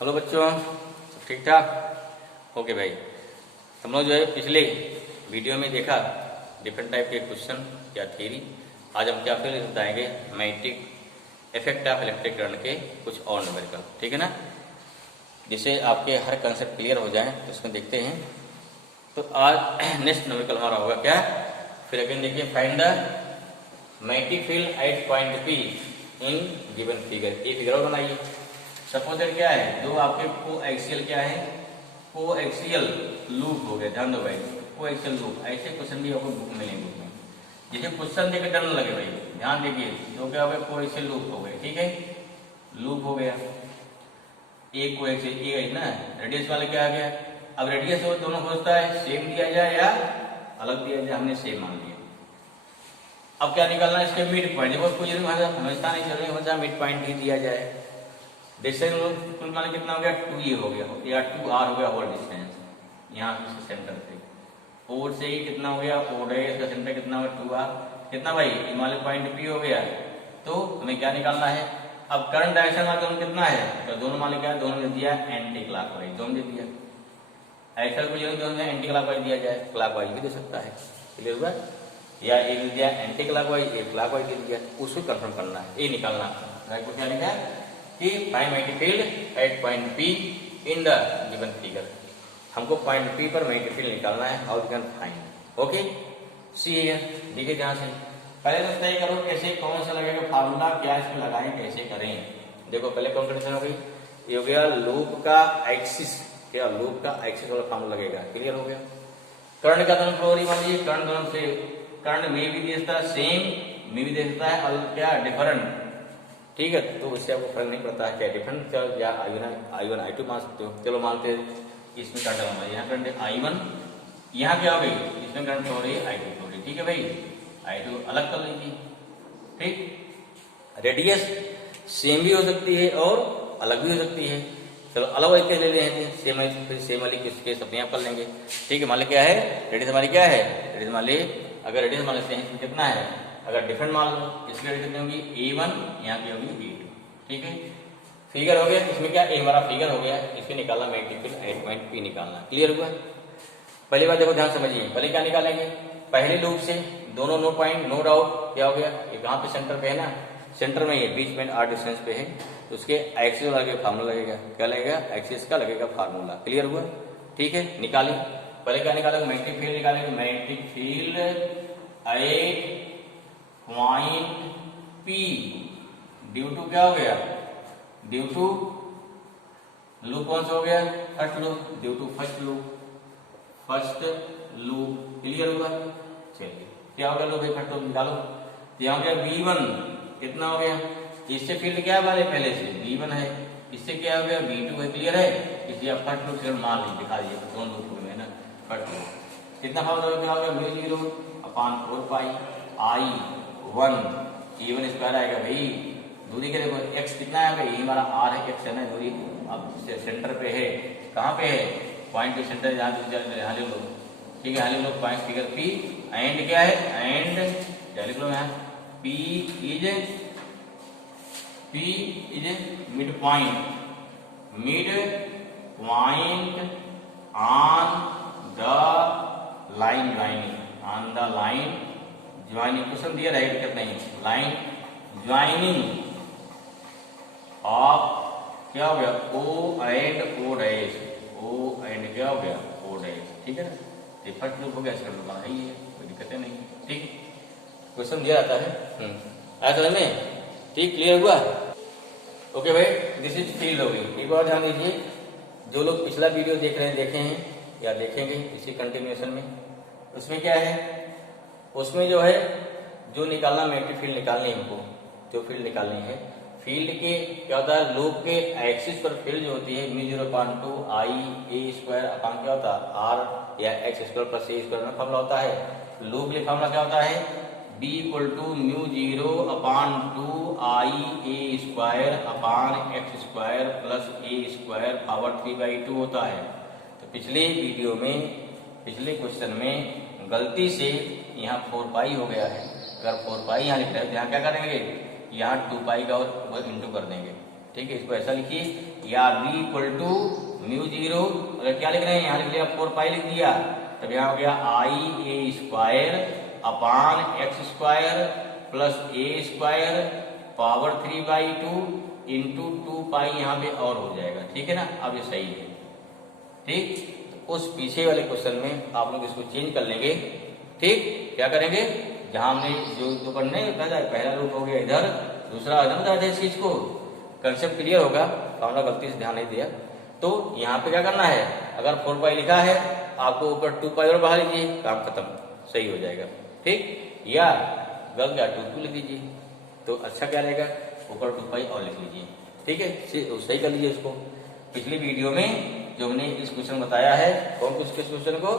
Hello बच्चों, सब ठीक ठाक? ओके भाई, हम लोग जो है पिछले वीडियो में देखा डिफरेंट टाइप के क्वेश्चन या थ्योरी। आज हम क्या फिर बताएंगे magnetic effect of electric current के कुछ और न्यूमेरिकल, ठीक है ना। जिससे आपके हर कंसेप्ट क्लियर हो जाए तो उसमें देखते हैं। तो आज नेक्स्ट न्यूमेरिकल हमारा होगा क्या, फिर अगेन देखिए, find the magnetic field at point P in given figure. ये फिगर बनाइए। सपोज क्या है, जो आपके को एक्सियल क्या है, को एक्सियल लूप हो गया। ध्यान दो भाई, को एक्सियल लूप, ऐसे क्वेश्चन भी आपको बुक मिलेंगे बुक में। जैसे क्वेश्चन देकर डर न लगे भाई, ध्यान देखिए। जो क्या हो गया, को एक्सियल लूप हो गए, ठीक है, लूप हो गया। एक को एक्सियल ये है ना, रेडियस वाले क्या आ गया। अब रेडियस वो दोनों खोजता है, सेम दिया जाए या अलग दिया जाए। हमने सेम मान लिया। अब क्या निकालना है, इसके मिड पॉइंट। देखो कुछ हमेशा नहीं चल रही, हमेशा मिड पॉइंट ही दिया जाए। डिस्टेंस कुल मान कितना हो गया, 2 हो गया या 2r हो गया होल डिस्टेंस यहाँ से सेंटर से। और से ही कितना हो गया, और इसका सेंटर कितना हो गया 2r। कितना भाई, हिमालय पॉइंट P हो गया। तो हमें क्या निकालना है, अब करंट डायरेक्शन वाला दोनों कितना है, तो दोनों मान क्या है, दोनों ने दिया एंटी क्लॉकवाइज, दोनों दे दिया। ऐसा कुछ दोनों ने एंटी क्लॉकवाइज दिया जाए, क्लॉकवाइज भी दे सकता है, क्लियर हुआ। या एक दिया एंटी क्लॉकवाइज, एक क्लॉकवाइज दे दिया, उसको कंफर्म करना है, ये निकालना है। को क्या लिखा है कि find magnetic field at point P in the given figure. हमको पॉइंट P पर मैग्नेटिक फील्ड निकालना है। How we can find, okay. See here, देखिए ध्यान से। पहले तो तय करो कैसे, कौन सा लगेगा फार्मूला, क्या इसमें लगाएं, कैसे करें। देखो पहले कौन कंडीशन हो गई, ये हो गया लूप का एक्सिस, क्या लूप का एक्सिस वाला फार्मूला लगेगा, क्लियर हो गया। करंट का दोनों फ्लोर ही मान लीजिए, करंट दोनों से करंट में भी दे सकता है सेम, में भी दे सकता है और क्या डिफरेंट, ठीक है। तो उससे आपको फर्क नहीं पड़ता है क्या डिफरेंट या I1 I2 मान सकते हो। चलो मानते इसमें करंट हमारा यहाँ करंट I1, यहाँ क्या हो गई, इसमें करंट हो रही है I2 हो रही, ठीक है भाई। I2 अलग कर लीजिए, ठीक। रेडियस सेम भी हो सकती है और अलग भी हो सकती है। चलो अलग वाली कैसे ले लेते हैं, सेम वाली, फिर सेम वाली किस केस अपने आप कर लेंगे, ठीक है। मान लिया क्या है, रेडियस हमारी क्या है, रेडियस मान ली, अगर रेडियस मान लेते हैं कितना है, अगर डिफरेंट मान लो, इसकी रेडियस कितनी होगी A1, यहाँ की होगी A2, ठीक है। फिगर हो गया, इसमें क्या A हमारा फिगर हो गया, इसमें निकालना magnetic field at point P निकालना, क्लियर हुआ। पहली बात देखो ध्यान समझिए, पहले क्या निकालेंगे, पहले लूप से दोनों नो पॉइंट नो डाउट क्या हो गया, ये कहाँ पे सेंटर पे है ना, सेंटर में ये बीच में r डिस्टेंस पे है, तो उसके एक्सिस वाला फार्मूला लगेगा, क्या लगेगा, एक्सिस का लगेगा फार्मूला, क्लियर हुआ, ठीक है। निकालें, पहले क्या निकालेंगे, मैग्नेटिक फील्ड निकालेंगे। Magnetic field at point P due to क्या हो गया, ड्यू टू लूप कौन सा हो गया, first loop, due to first loop, first loop, clear हुआ। चलिए क्या हो गया, लूप फर्स्ट लूप निकालो। यहाँ गया V1 कितना हो गया, इससे फील्ड क्या है पहले से V1 है, इससे क्या हो गया V2 है, क्लियर है। इसलिए आप फर्स्ट लूप फिगर मान लीजिए, दिखा दीजिए दोनों लूप में ना, फर्स्ट लूप कितना फार्मूला क्या हो गया, म्यू 0/4 पाई I1 E1 स्क्वायर आएगा भाई। दूरी के देखो x कितना है भाई, हमारा r है, x है ना दूरी। अब सेंटर पे है, कहाँ पे है, पॉइंट पे सेंटर, यहाँ ले लो, ठीक है। यहाँ ले लो पॉइंट फिगर P एंड क्या है, एंड क्या लिख लो यहाँ, P is mid point, mid point on the line joining, on the line joining, question दिया राइट करते नहीं, लाइन ज्वाइनिंग ऑफ क्या हो गया O and O dash, O and क्या हो गया O डैश, ठीक है ना। ये फर्स्ट लूप हो गया, इसका लूप है ही है, कोई दिक्कत नहीं, ठीक। क्वेश्चन दिया जाता है, आया समझ में, ठीक, क्लियर हुआ। ओके भाई, दिस इज फील्ड हो गई। एक बार ध्यान दीजिए, जो लोग पिछला वीडियो देख रहे हैं, देखे हैं या देखेंगे इसी कंटिन्यूएशन में, उसमें क्या है, उसमें जो है जो निकालना मैग्नेटिक फील्ड निकालनी है हमको, जो फील्ड निकालनी है, फील्ड के क्या होता है, लूप के एक्सिस पर फील्ड जो होती है म्यू 0/2 I A² अपान क्या होता है R या x² + a² में फॉर्मूला होता है। लूप के फॉर्मूला क्या होता है, B = mu 0/2 I A² upon x² + a² power 3/2 होता है। तो पिछले वीडियो में, पिछले क्वेश्चन में गलती से यहाँ 4 पाई हो गया है। अगर 4 पाई यहाँ लिख रहे हैं तो यहाँ क्या करेंगे, यहाँ 2 पाई का और इंटू कर देंगे, ठीक है, इसको ऐसा लिखिए, या B equal to mu zero, अगर क्या लिख रहे हैं यहाँ लिख लिया 4 पाई लिख दिया, तब यहाँ हो गया I a square upon x square plus a square power 3/2 into 2 pi यहाँ पे और हो जाएगा। ठीक है ना, अब ये सही है। ठीक, तो उस पीछे वाले क्वेश्चन में आप लोग इसको चेंज कर लेंगे। ठीक, क्या करेंगे, जहां हमने जो पढ़ने पहला रूप हो गया इधर, दूसरा इधर बताया था, इस चीज को कंसेप्ट क्लियर होगा। हमने गलती से ध्यान नहीं दिया। तो यहाँ पे क्या करना है, अगर 4 पाई लिखा है आपको ऊपर 2 पाई और बढ़ा लीजिए, काम खत्म, सही हो जाएगा। ठीक, या गलत गया 2 लिख दीजिए, तो अच्छा क्या रहेगा, ऊपर 2 पाई और लिख लीजिए। ठीक है, सही कर लीजिए इसको। पिछली वीडियो में जो हमने इस क्वेश्चन बताया है, कौन किस क्वेश्चन को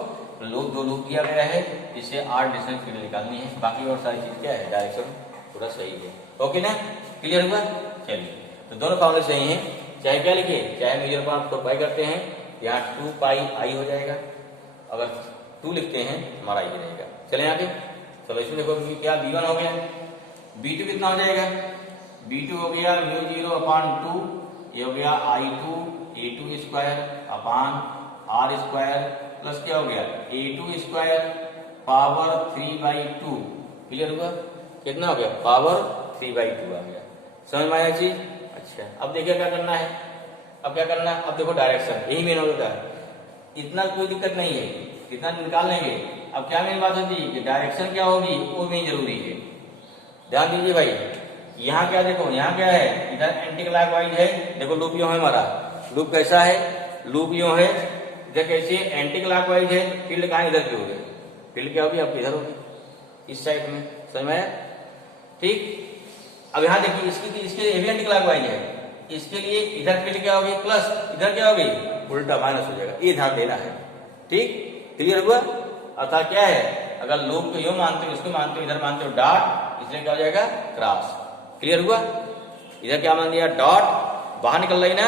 लूप 2 लूप किया गया है, इससे 8 डिस्टेंस फील्ड निकालनी है, बाकी और सारी चीज क्या है, डायरेक्शन पूरा सही है। ओके ना, क्लियर हुआ। चलिए, तो दोनों फॉर्मूले सही हैं, चाहे क्या लिखिए, चाहे मेजर पर आप 4 पाई करते हैं, यहाँ 2 पाई आई हो जाएगा, अगर 2 लिखते हैं हमारा आई रहेगा। चले आगे, चलो इसमें देखो क्या B1 हो गया, B2 कितना हो जाएगा, B2 हो गया म्यू जीरो अपान 2, ये हो गया I2 A2 square upon R square plus क्या हो गया A2 स्क्वायर पावर 3/2। क्लियर हुआ, कितना हो गया, पावर 3/2 आ गया। समझ में आया चीज। अच्छा, अब देखिए क्या करना है, अब क्या करना है, अब देखो डायरेक्शन, यही मेन होता है, इतना कोई दिक्कत नहीं है, इतना निकाल लेंगे। अब क्या मेन बात होती है कि डायरेक्शन क्या होगी वो भी जरूरी है, ध्यान दीजिए भाई। यहाँ क्या देखो, यहाँ क्या है, इधर एंटी क्लॉकवाइज है, देखो लूप यूं है हमारा, लूप कैसा है, लूप यूं है, इधर कैसी है, एंटी क्लॉकवाइज है, फील्ड कहाँ इधर की होगी, फील्ड क्या होगी आपकी इधर होगी, इस साइड में। समझ में आया। ठीक, अब यहाँ देखिए इसके लिए भी एंटी क्लॉकवाइज है, इसके लिए इधर फील्ड क्या होगी प्लस, इधर क्या होगी उल्टा माइनस हो जाएगा, ये ध्यान देना है। ठीक, क्लियर हुआ। अर्थात क्या है, अगर लूप को यूं मानते हो, इसको मानते हो, इधर मानते हो डॉट, इसलिए क्या हो जाएगा क्रॉस। क्लियर हुआ, इधर क्या मान लिया डॉट, बाहर निकल रही ना,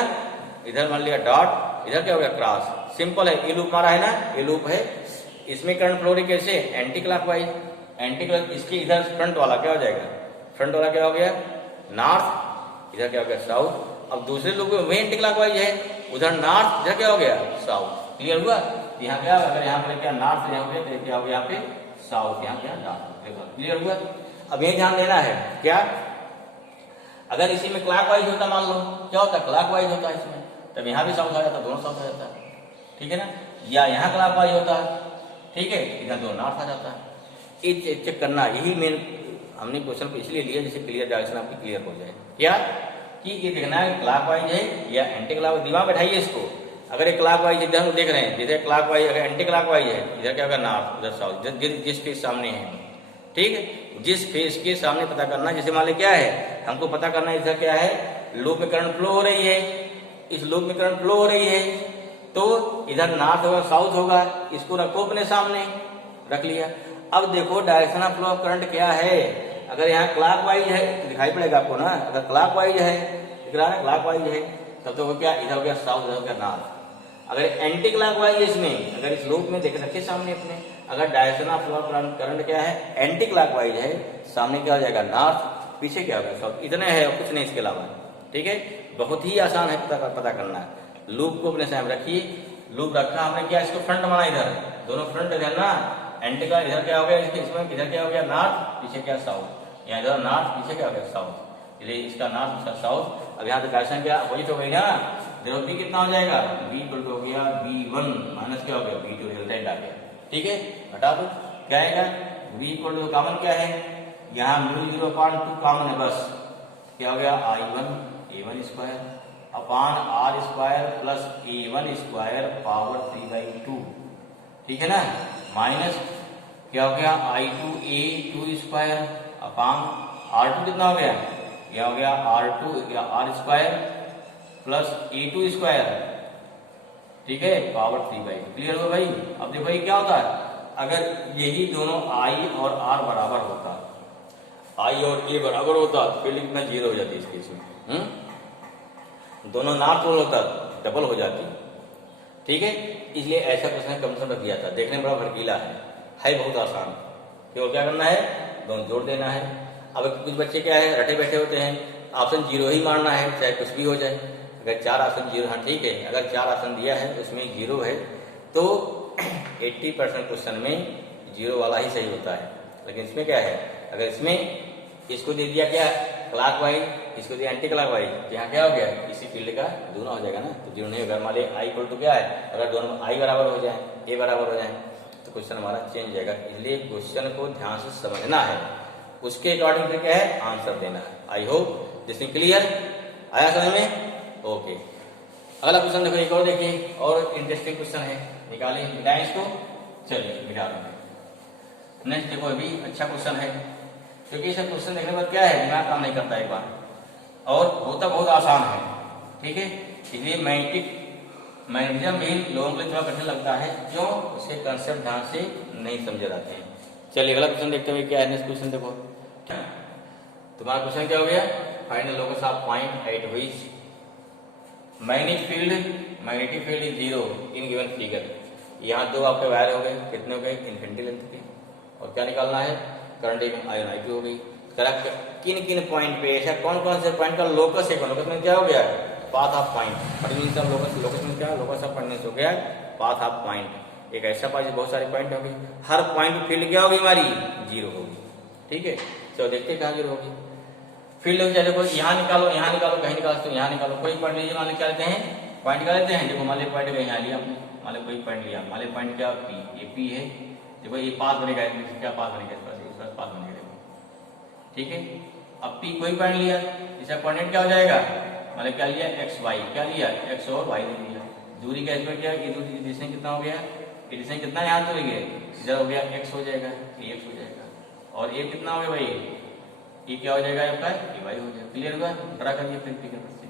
इधर मान लिया डॉट, इधर क्या हो गया क्रॉस। सिंपल है, ये लूप हमारा है ना, ये लूप है, इसमें करंट फ्लो कैसे, एंटी क्लॉकवाइज, एंटी क्लॉक, इसके इधर फ्रंट वाला क्या हो जाएगा, फ्रंट वाला क्या हो गया नॉर्थ, इधर क्या हो गया साउथ। अब दूसरे लूप में एंटी क्लॉकवाइज है, उधर नॉर्थ, इधर क्या हो गया साउथ। क्लियर हुआ, यहाँ क्या, अगर यहाँ पर क्या नॉर्थ यहाँ पे, तो क्या हो गया यहाँ पे साउथ, यहाँ क्या नॉर्थ। क्लियर हुआ। अब ये ध्यान देना है क्या, अगर इसी में क्लॉकवाइज होता, मान लो क्या होता, क्लॉकवाइज होता है इसमें, तब यहाँ भी साउथ आ जाता, दोनों साउथ आ जाता है। ठीक है ना, या यहाँ क्लॉकवाइज होता है, ठीक है, इधर दोनों नॉर्थ आ जाता है। ये चेक करना, यही मेन हमने क्वेश्चन को इसलिए लिया जिससे क्लियर डायरेक्शन आपकी क्लियर हो जाए। क्या कि ये देखना है क्लॉकवाइज है या एंटी क्लॉकवाइज, दिमाग बैठाइए इसको। अगर ये क्लॉकवाइज इधर हम देख रहे हैं, इधर क्लॉकवाइज, अगर एंटी क्लॉकवाइज है, इधर क्या होगा नॉर्थ, इधर साउथ, जिस फेस सामने है। ठीक है, जिस फेस के सामने पता करना, जैसे मान लो क्या है, हमको पता करना है इधर क्या है, लूप में करंट फ्लो हो रही है, इस लूप में करंट फ्लो हो रही है, तो इधर नॉर्थ होगा साउथ होगा, इसको रखो अपने सामने, रख लिया। अब देखो direction of flow of current क्या है, अगर यहाँ क्लॉकवाइज है तो दिखाई पड़ेगा आपको ना, अगर क्लॉकवाइज है दिख रहा है, क्लॉकवाइज है, तब तो क्या इधर हो गया साउथ, इधर हो गया नॉर्थ। अगर एंटी क्लॉकवाइज है इसमें, अगर इस लूप में देख रखे सामने अपने, अगर direction of flow of current क्या है, एंटी क्लॉकवाइज है, सामने क्या हो जाएगा नॉर्थ, पीछे क्या होगा साउथ, इतने है और कुछ नहीं इसके अलावा। ठीक है, बहुत ही आसान है पता करना। लूप को अपने सामने रखिए, लूप रखा हमने क्या, इसको फ्रंट माना, इधर दोनों फ्रंट इधर ना, एंटी का इधर क्या हो गया, इसमें इधर क्या हो गया नॉर्थ, पीछे क्या साउथ, यहाँ इधर नॉर्थ, पीछे क्या हो गया साउथ, इसलिए इसका नॉर्थ, इसका साउथ। अब यहाँ तो डायरेक्शन क्या अपोजिट हो गई ना, देखो बी कितना हो जाएगा, बी इक्वल टू हो गया B1 माइनस क्या हो गया B2, रिजल्टेंट आ गया। ठीक है, हटा दो, क्या आएगा, बी इक्वल टू कॉमन क्या है, यहाँ म्यू 0/2 कॉमन है, बस क्या हो गया I1 A1 square upon R square plus A1 square power 3/2। ठीक है ना, माइनस क्या हो गया I2 A2 square upon R2 कितना हो गया, क्या हो गया R2 या R square plus A2 square, ठीक है, पावर 3/2। क्लियर हो भाई। अब देखो ये क्या होता है, अगर यही दोनों I और R बराबर होता, I और A बराबर होता तो फील्ड कितना 0 हो जाती इस केस में, दोनों नॉर्थ पोल होता डबल हो जाती। ठीक है, इसलिए ऐसा क्वेश्चन कम से कम किया था, देखने में बड़ा भड़कीला है बहुत आसान। क्यों, क्या करना है, दोनों जोड़ देना है। अब कुछ बच्चे क्या है रटे बैठे होते हैं, ऑप्शन जीरो ही मानना है, चाहे कुछ भी हो जाए। अगर 4 ऑप्शन जीरो, हाँ ठीक है, अगर 4 ऑप्शन दिया है उसमें जीरो है तो 80% क्वेश्चन में जीरो वाला ही सही होता है। लेकिन इसमें क्या है, अगर इसमें इसको दे दिया क्या क्लॉक वाइज, इसको दिया एंटी क्लॉक वाइज, तो यहाँ क्या हो गया, इसी फील्ड का दूना हो जाएगा ना, तो जीरो नहीं होगा। मान लीजिए आई इक्वल टू क्या है, अगर दोनों आई बराबर हो जाए, ए बराबर हो जाए, तो क्वेश्चन हमारा चेंज हो जाएगा। इसलिए क्वेश्चन को ध्यान से समझना है, उसके अकॉर्डिंग फिर क्या है आंसर देना है। I hope this is clear, आया समझ में? ओके, अगला क्वेश्चन देखो, एक और देखिए, और इंटरेस्टिंग क्वेश्चन है, निकालिए, मिटाएं इसको, चलिए मिटा देंगे। नेक्स्ट देखो, अभी अच्छा क्वेश्चन है, क्योंकि सब क्वेश्चन देखने पर क्या है दिमाग काम नहीं करता एक बार, और होता बहुत आसान है, ठीक है। इसलिए मैग्नेटिज्म भी लोगों के लिए थोड़ा कठिन लगता है, क्यों, उसके कंसेप्ट ध्यान से नहीं समझे जाते हैं। चलिए अगला क्वेश्चन देखते हुए क्या है। नेक्स्ट क्वेश्चन देखो, तुम्हारा क्वेश्चन क्या हो गया, find the locus of point at which magnetic field is zero in given figure. यहाँ दो आपके वायर हो गए, कितने हो गए, इन्फिनिटी लेंथ के, और क्या निकालना है, करंट एक आयन आई हो गई। करेक्ट, किन किन पॉइंट पे, ऐसा कौन कौन से पॉइंट का लोकस है, लोकस में क्या हो गया, पाथ ऑफ पॉइंट, लोकस में क्या, लोकस ऑफ पॉइंट हो गया पाथ ऑफ पॉइंट। एक ऐसा पॉइंट, बहुत सारे पॉइंट होंगे, हर पॉइंट फील्ड क्या होगी हमारी, जीरो होगी, ठीक है। तो देखते कहाँ जीरो होगी फील्ड हो जाए। देखो यहाँ निकालो, कहीं निकाल सकते हो, यहाँ निकालो, कोई पॉइंट लीजिए, मान लो क्या लेते हैं, पॉइंट क्या लेते हैं, देखो मान लो पॉइंट यहाँ लिया आपने, मान लो कोई पॉइंट लिया, मान लो पॉइंट क्या पी, ये पी है, देखो ये पाथ बनेगा, क्या पाथ बनेगा, इस पास पाथ बनेगा, देखो ठीक है। अब पी कोई पॉइंट लिया, इसका कोऑर्डिनेट क्या हो जाएगा, मतलब क्या लिया, एक्स वाई, क्या लिया, एक्स और वाई ले लिया, दूरी का इसमें क्या, ये दूरी डिस्टेंस कितना हो गया, ये डिस्टेंस कितना यहाँ तो इधर हो गया, एक्स हो जाएगा, ये एक्स हो जाएगा, और ये कितना हो गया भाई, ये क्या हो जाएगा आपका, ये वाई हो जाएगा। क्लियर हुआ, बड़ा करिए फिर फिगर से,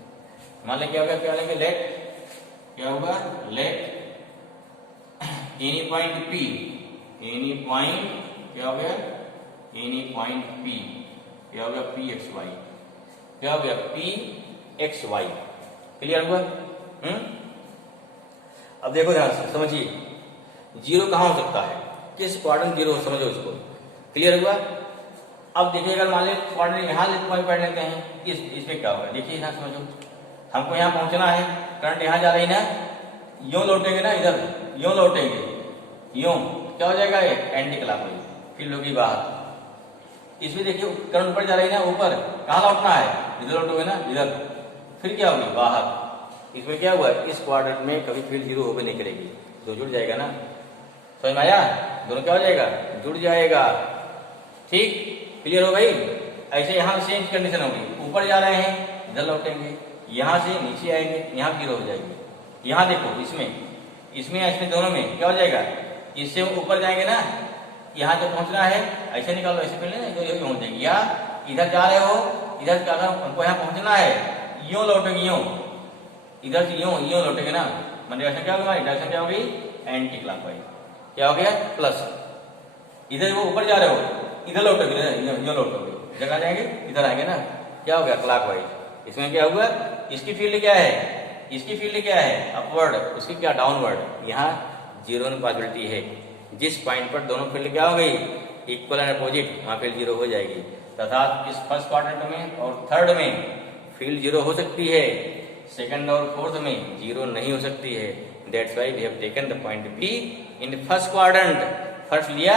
मान लें क्या होगा, क्या लेंगे, लेट क्या होगा, let any point P, any point क्या हो गया, एनी पॉइंट पी क्या हो गया, पी एक्स वाई, क्या हो गया, पी एक्स वाई। क्लियर हुआ? अब देखो ध्यान से समझिए, जीरो कहां हो सकता है, किस क्वाड्रेंट जीरो, समझो इसको। क्लियर हुआ? अब देखिए, अगर मान लीजिए क्वाड्रेंट यहाँ पॉइंट पढ़ लेते हैं, इसमें क्या होगा, देखिए यहाँ समझो, हमको यहाँ पहुंचना है, करंट यहाँ जा रही ना, यूं लौटेंगे ना, इधर यूं लौटेंगे, यूं क्या हो जाएगा, एंटी क्लॉकवाइज फील्ड होगी बाहर। इसमें देखिए करंट ऊपर जा रही है ना, ऊपर कहाँ लौटना है, इधर लौटोगे ना, इधर, फिर क्या होगी बाहर। इसमें क्या हुआ, इस क्वाड्रेंट में कभी फील्ड जीरो होकर नहीं करेगी, तो जुड़ जाएगा ना, समझ में आया, दोनों क्या हो जाएगा, जुड़ जाएगा, ठीक। क्लियर हो गई? ऐसे यहाँ सेम कंडीशन होगी, ऊपर जा रहे हैं इधर लौटेंगे, यहाँ से नीचे आएंगे, यहाँ जीरो हो जाएगी। यहाँ देखो इसमें दोनों में क्या हो जाएगा, इससे ऊपर जाएंगे ना, यहाँ जो पहुंचना है ऐसे निकालो, ऐसे पहले ना जो पहुंच जाएगी, या इधर जा रहे हो, इधर अगर हमको यहाँ पहुंचना है, यूं लौटेंगे, यूं इधर से यूं लौटेंगे ना, मतलब डायरेक्शन क्या होगी, डायरेक्शन क्या होगी, एंटी क्लॉकवाइज। क्या हो गया, प्लस, इधर वो ऊपर जा रहे हो, इधर लौटोगे, यूं लौटोगे, जगह जाएंगे, इधर आएंगे ना, क्या हो गया, क्लॉकवाइज। इसमें क्या हुआ, इसकी फील्ड क्या है, इसकी फील्ड क्या है, अपवर्ड, उसकी क्या डाउनवर्ड। यहाँ जीरो पॉसिबिलिटी है, जिस पॉइंट पर दोनों फील्ड क्या हो गई, इक्वल एंड अपोजिट, वहां फील्ड जीरो हो जाएगी। तथा इस फर्स्ट क्वाड्रेंट में और थर्ड में फील्ड जीरो हो सकती है, सेकंड और फोर्थ में जीरो नहीं हो सकती है। That's why we have taken the point B in first quadrant. First लिया,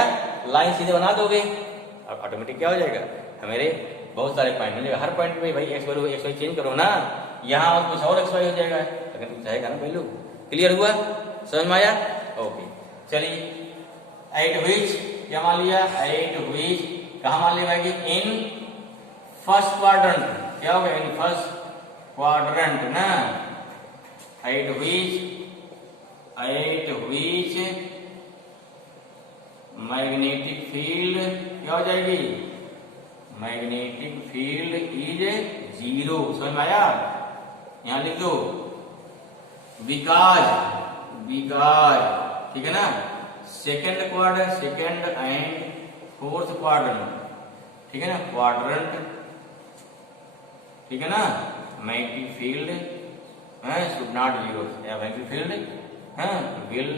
लाइन सीधे बना दोगे, अब ऑटोमेटिक क्या हो जाएगा, हमारे बहुत सारे पॉइंट मिलेगा, हर पॉइंट में भाई X value X Y change करो ना, यहाँ और कुछ और एक्स वाई हो जाएगा, अगर कुछ आएगा ना वैल्यू। क्लियर हुआ, समझ में आया? ओके, चलिए एट व्हिच क्या मान लिया, एट व्हिच कहा मान लिया भाई, इन फर्स्ट क्वाड्रेंट, क्या हो गया, इन फर्स्ट क्वाड्रेंट ना, एट व्हिच मैग्नेटिक फील्ड क्या हो जाएगी, मैग्नेटिक फील्ड इज जीरो। समझ में आया? यहां लिख दो बिकॉज, ठीक है ना, second quadrant, second and fourth quadrant, ठीक है ना, क्वाड्रेंट, ठीक है ना, magnetic field should not zero, magnetic field will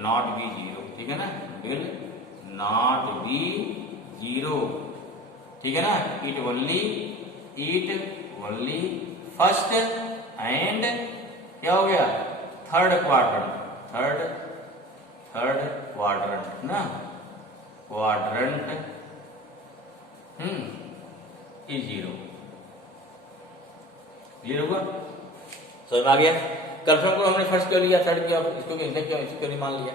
not be zero, ठीक है ना, विल नॉट बी जीरो, ठीक है ना, इट ओनली फर्स्ट एंड क्या हो गया, थर्ड क्वाड्रेंट ना, क्वाड्रेंट इज 0। क्लियर हुआ, समझ में आ गया। कंफर्म करो, हमने फर्स्ट क्यों लिया, थर्ड क्यों, इसको क्यों नहीं मान लिया।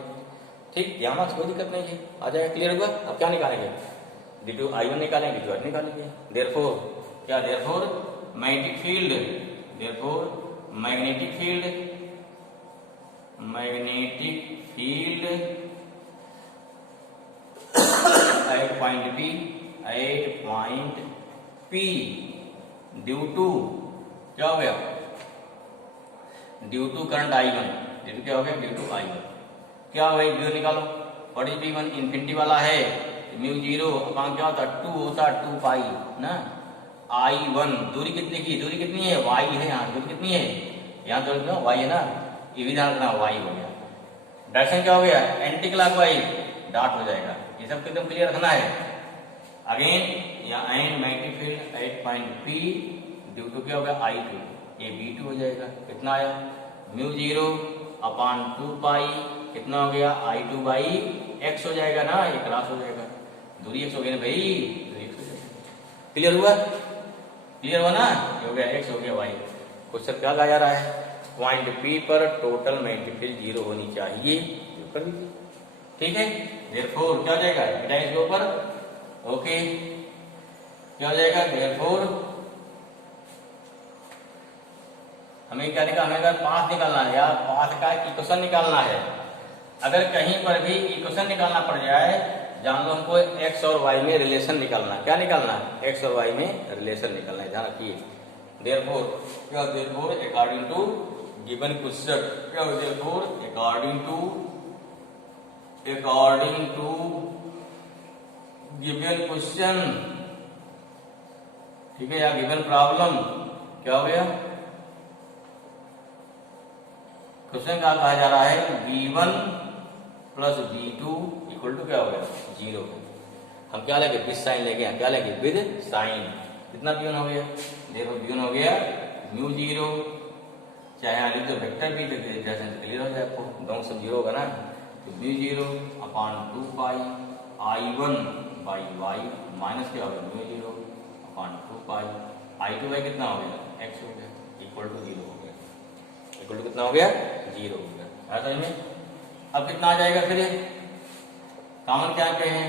ठीक, यहाँ कोई दिक्कत नहीं है, आ जाएगा। क्लियर हुआ। अब क्या निकालेंगे, D2 I1 निकालेंगे, D2 I निकालेंगे। देयरफॉर क्या, therefore magnetic field at point P due to क्या हो गया, due to current I1, due क्या हो गया, ड्यू टू I1 क्या हो गया, ड्यू निकालो। व्हाट इज V1, इन्फिनिटी वाला है, म्यू 0 अपान क्या होता है 2 होता है 2 पाई ना। I1 दूरी कितनी की, दूरी कितनी है, y है, यहाँ दूरी कितनी है, यहाँ दूरी ना y है ना, ये भी ध्यान रखना y हो गया। डायरेक्शन क्या हो गया, एंटी क्लॉकवाइज, डॉट हो जाएगा। ये सब एकदम क्लियर रखना है। अगेन यहाँ and magnetic field at point P due to क्या हो गया I2, ये B2 हो जाएगा। कितना आया, म्यू 0 अपान 2 पाई कितना हो गया, I2 बाई x हो जाएगा ना, ये क्रॉस हो जाएगा, दूरी x हो गई ना भाई, दूरी x हो जाएगा। क्लियर हुआ, क्लियर हुआ ना, ये हो गया x हो गया y। क्वेश्चन क्या कहा जा रहा है, पॉइंट P पर टोटल मैग्नेटिक फील्ड 0 होनी चाहिए, कर दीजिए। ठीक है, देयरफॉर क्या हो जाएगा, बेटा इसके ऊपर ओके, क्या हो जाएगा, देयरफॉर हमें क्या निकालना है, पाथ निकालना है यार, पाथ का इक्वेशन निकालना है। अगर कहीं पर भी इक्वेशन निकालना पड़ जाए, जान लो हमको x और y में रिलेशन निकालना है। क्या निकालना है, x और y में रिलेशन निकालना है, ध्यान रखिए। देयरफॉर क्या, therefore according to given question, क्या हो, therefore according to given question, ठीक है, या गिवन प्रॉब्लम, क्या हो गया, क्वेश्चन क्या कहा जा रहा है, V1 plus V2 equal to क्या हो गया, 0। हम क्या लेंगे, विद साइन लेंगे, क्या लेंगे, विद साइन। कितना V1 हो गया, देखो V1 हो गया म्यू 0, चाहे यहाँ लिख दो वेक्टर भी लिख दे, क्लियर हो जाए आपको, दोनों सब 0 होगा ना, तो mu 0 upon 2 pi I1 by y minus क्या हो गया, mu 0 upon 2 pi I2 by कितना हो गया, x हो गया, इक्वल टू 0 हो गया, इक्वल टू कितना हो गया, 0 हो गया। आया समझ में। अब कितना आ जाएगा, फिर कॉमन क्या पे है,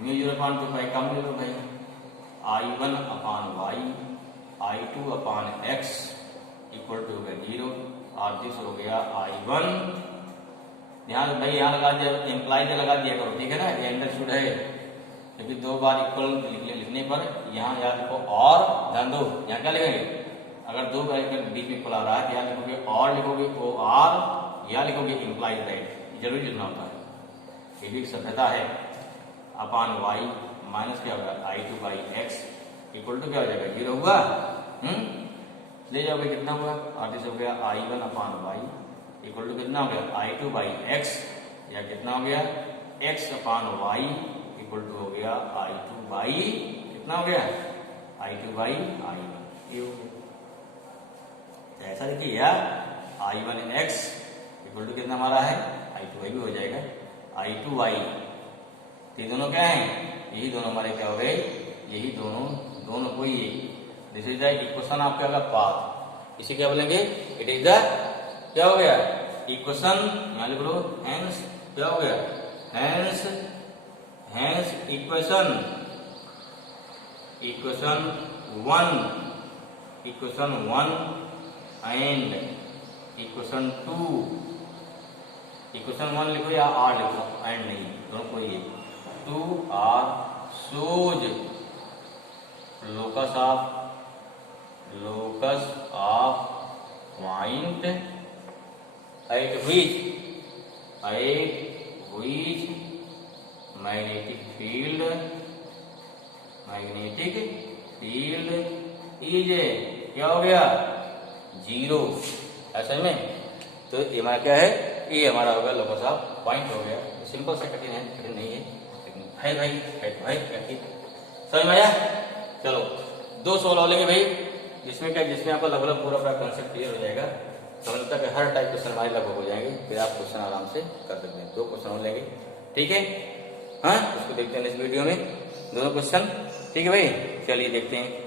म्यू 0 अपान 2 पाई कॉमन ले लो भाई, I1 upon y I2 upon x equal to हो गया 0, और दिस हो गया I1। ध्यान भाई यहाँ लगा दिया, एम्प्लाई से लगा दिया करो, ठीक है ना, ये अंडरस्टूड है, क्योंकि 2 बार इक्वल लिखने पर यहाँ याद रखो, और ध्यान दो, यहाँ क्या लिखेंगे, अगर 2 बार बीच में इक्वल आ रहा है, यहाँ लिखोगे और लिखोगे ओ आर, या लिखोगे इम्प्लाइड राइट, जरूर लिखना होता है, ये भी एक सभ्यता है। अपान y माइनस क्या होगा, I2 by x equal to क्या हो जाएगा, 0 हुआ। ले जाओगे कितना हुआ, और दिस हो गया I1 upon y equal to कितना हो गया, I2 बाई एक्स, या कितना हो गया, x upon y equal to हो गया I2 बाई कितना हो गया, I2 बाई I1, ये हो गया। ऐसा देखिए यार, I1x इक्वल टू कितना हमारा है, I2y भी हो जाएगा, I2y, ये दोनों क्या हैं, यही दोनों हमारे क्या हो गए, यही दोनों को ये, this is the equation of क्या होगा, पाथ, इसे क्या बोलेंगे, इट इज द क्या हो गया, इक्वेशन, यहाँ लिख लो, हेंस क्या हो गया, hence equation 1 and equation 2, equation 1 लिखो या आर लिखो, एंड नहीं, दोनों कोई है, 2 are shows locus of point at which magnetic field is क्या हो गया, 0। ऐसा में तो ये हमारा क्या है, ये हमारा होगा लोकस ऑफ पॉइंट हो गया। सिंपल से, कठिन है, कठिन नहीं है, लेकिन है भाई, कठिन समझ में आया। चलो 2 सवाल और लेंगे भाई, जिसमें आपको लगभग पूरा कॉन्सेप्ट क्लियर हो जाएगा। समझ लगता है कि हर टाइप क्वेश्चन हमारे लगभग हो जाएंगे, फिर आप क्वेश्चन आराम से कर सकते हैं। 2 क्वेश्चन और लेंगे, ठीक है। हाँ, उसको देखते हैं इस वीडियो में दोनों क्वेश्चन, ठीक है भाई। चलिए देखते हैं।